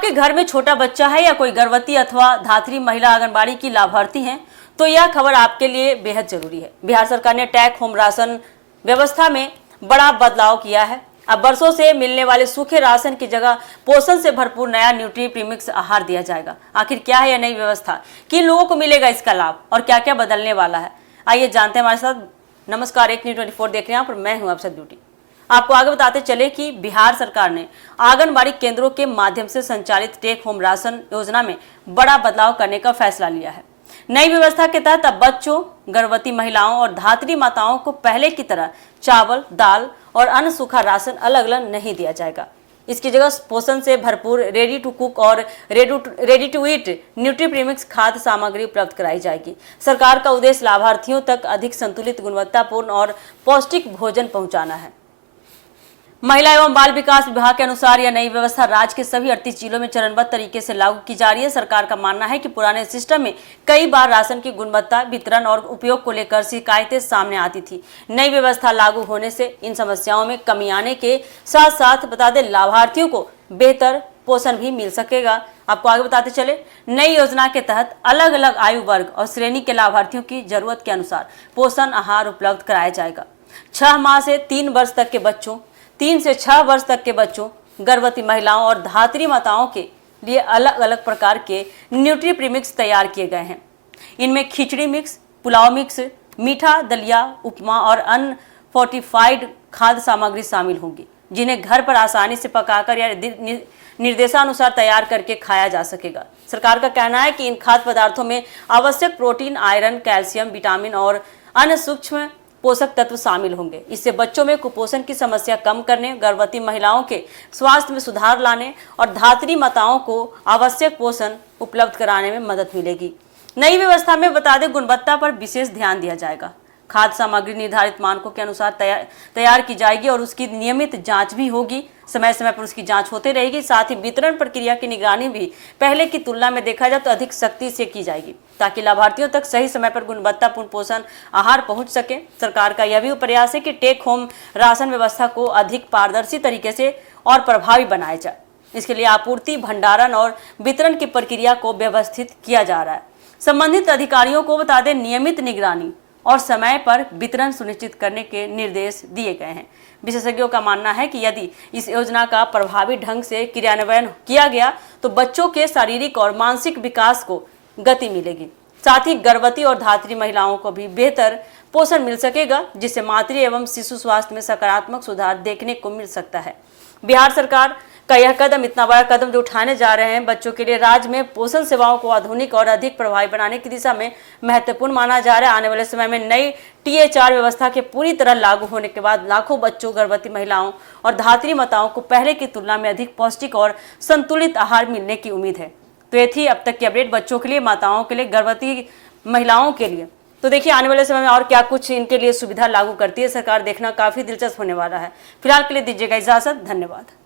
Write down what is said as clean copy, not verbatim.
आपके घर में छोटा बच्चा है या कोई गर्भवती अथवा धात्री महिला आंगनबाड़ी की लाभार्थी हैं, तो यह खबर आपके लिए बेहद जरूरी है। बिहार सरकार ने टेक होम राशन व्यवस्था में बड़ा बदलाव किया है। अब बरसों से मिलने वाले सूखे राशन की जगह पोषण से भरपूर नया न्यूट्री प्रीमिक्स आहार दिया जाएगा। आखिर क्या है यह नई व्यवस्था, किन लोगों को मिलेगा इसका लाभ और क्या क्या बदलने वाला है, आइए जानते हैं हमारे साथ। नमस्कार, एक न्यूज़ 24 देख रहे हैं आप और मैं हूं अफसर ब्यूटी। आपको आगे बताते चले कि बिहार सरकार ने आंगनबाड़ी केंद्रों के माध्यम से संचालित टेक होम राशन योजना में बड़ा बदलाव करने का फैसला लिया है। नई व्यवस्था के तहत अब बच्चों, गर्भवती महिलाओं और धात्री माताओं को पहले की तरह चावल, दाल और अन्य सूखा राशन अलग अलग नहीं दिया जाएगा। इसकी जगह पोषण से भरपूर रेडी टू कुक और ready to eat nutri premix खाद्य सामग्री उपलब्ध कराई जाएगी। सरकार का उद्देश्य लाभार्थियों तक अधिक संतुलित, गुणवत्तापूर्ण और पौष्टिक भोजन पहुंचाना है। महिला एवं बाल विकास विभाग के अनुसार यह नई व्यवस्था राज्य के सभी 38 जिलों में चरणबद्ध तरीके से लागू की जा रही है। सरकार का मानना है कि पुराने सिस्टम में कई बार राशन की गुणवत्ता, वितरण और उपयोग को लेकर शिकायतें सामने आती थी। नई व्यवस्था लागू होने से इन समस्याओं में कमी आने के साथ साथ बता दें लाभार्थियों को बेहतर पोषण भी मिल सकेगा। आपको आगे बताते चले, नई योजना के तहत अलग अलग आयु वर्ग और श्रेणी के लाभार्थियों की जरूरत के अनुसार पोषण आहार उपलब्ध कराया जाएगा। 6 माह से 3 वर्ष तक के बच्चों, 3 से 6 वर्ष तक के बच्चों, गर्भवती महिलाओं और धात्री माताओं के लिए अलग अलग प्रकार के न्यूट्री प्रीमिक्स तैयार किए गए हैं। इनमें खिचड़ी मिक्स, पुलाव मिक्स, मीठा दलिया, उपमा और अन्य फोर्टिफाइड खाद्य सामग्री शामिल होंगी, जिन्हें घर पर आसानी से पकाकर या निर्देशानुसार तैयार करके खाया जा सकेगा। सरकार का कहना है कि इन खाद्य पदार्थों में आवश्यक प्रोटीन, आयरन, कैल्शियम, विटामिन और अन्य सूक्ष्म पोषक तत्व शामिल होंगे। इससे बच्चों में कुपोषण की समस्या कम करने, गर्भवती महिलाओं के स्वास्थ्य में सुधार लाने और धात्री माताओं को आवश्यक पोषण उपलब्ध कराने में मदद मिलेगी। नई व्यवस्था में बता दें, गुणवत्ता पर विशेष ध्यान दिया जाएगा। खाद्य सामग्री निर्धारित मानकों के अनुसार तैयार की जाएगी और उसकी नियमित जांच भी होगी। समय समय पर उसकी जांच होती रहेगी। साथ ही वितरण प्रक्रिया की निगरानी भी पहले की तुलना में देखा जाए तो अधिक सख्ती से की जाएगी, ताकि लाभार्थियों तक सही समय पर गुणवत्तापूर्ण पोषण आहार पहुंच सके। सरकार का यह भी प्रयास है कि टेक होम राशन व्यवस्था को अधिक पारदर्शी तरीके से और प्रभावी बनाया जाए। इसके लिए आपूर्ति, भंडारण और वितरण की प्रक्रिया को व्यवस्थित किया जा रहा है। संबंधित अधिकारियों को बता दें, नियमित निगरानी और समय पर वितरण सुनिश्चित करने के निर्देश दिए गए हैं। विशेषज्ञों का मानना है कि यदि इस योजना का प्रभावी ढंग से क्रियान्वयन किया गया तो बच्चों के शारीरिक और मानसिक विकास को गति मिलेगी। साथ ही गर्भवती और धात्री महिलाओं को भी बेहतर पोषण मिल सकेगा, जिससे मातृ एवं शिशु स्वास्थ्य में सकारात्मक सुधार देखने को मिल सकता है। बिहार सरकार का यह कदम, इतना बड़ा कदम जो उठाने जा रहे हैं बच्चों के लिए, राज्य में पोषण सेवाओं को आधुनिक और अधिक प्रभावी बनाने की दिशा में महत्वपूर्ण माना जा रहा है। आने वाले समय में नई THR व्यवस्था के पूरी तरह लागू होने के बाद लाखों बच्चों, गर्भवती महिलाओं और धात्री माताओं को पहले की तुलना में अधिक पौष्टिक और संतुलित आहार मिलने की उम्मीद है। तो ये थी अब तक की अपडेट बच्चों के लिए, माताओं के लिए, गर्भवती महिलाओं के लिए। तो देखिए आने वाले समय में और क्या कुछ इनके लिए सुविधा लागू करती है सरकार, देखना काफी दिलचस्प होने वाला है। फिलहाल के लिए दीजिएगा इजाजत, धन्यवाद।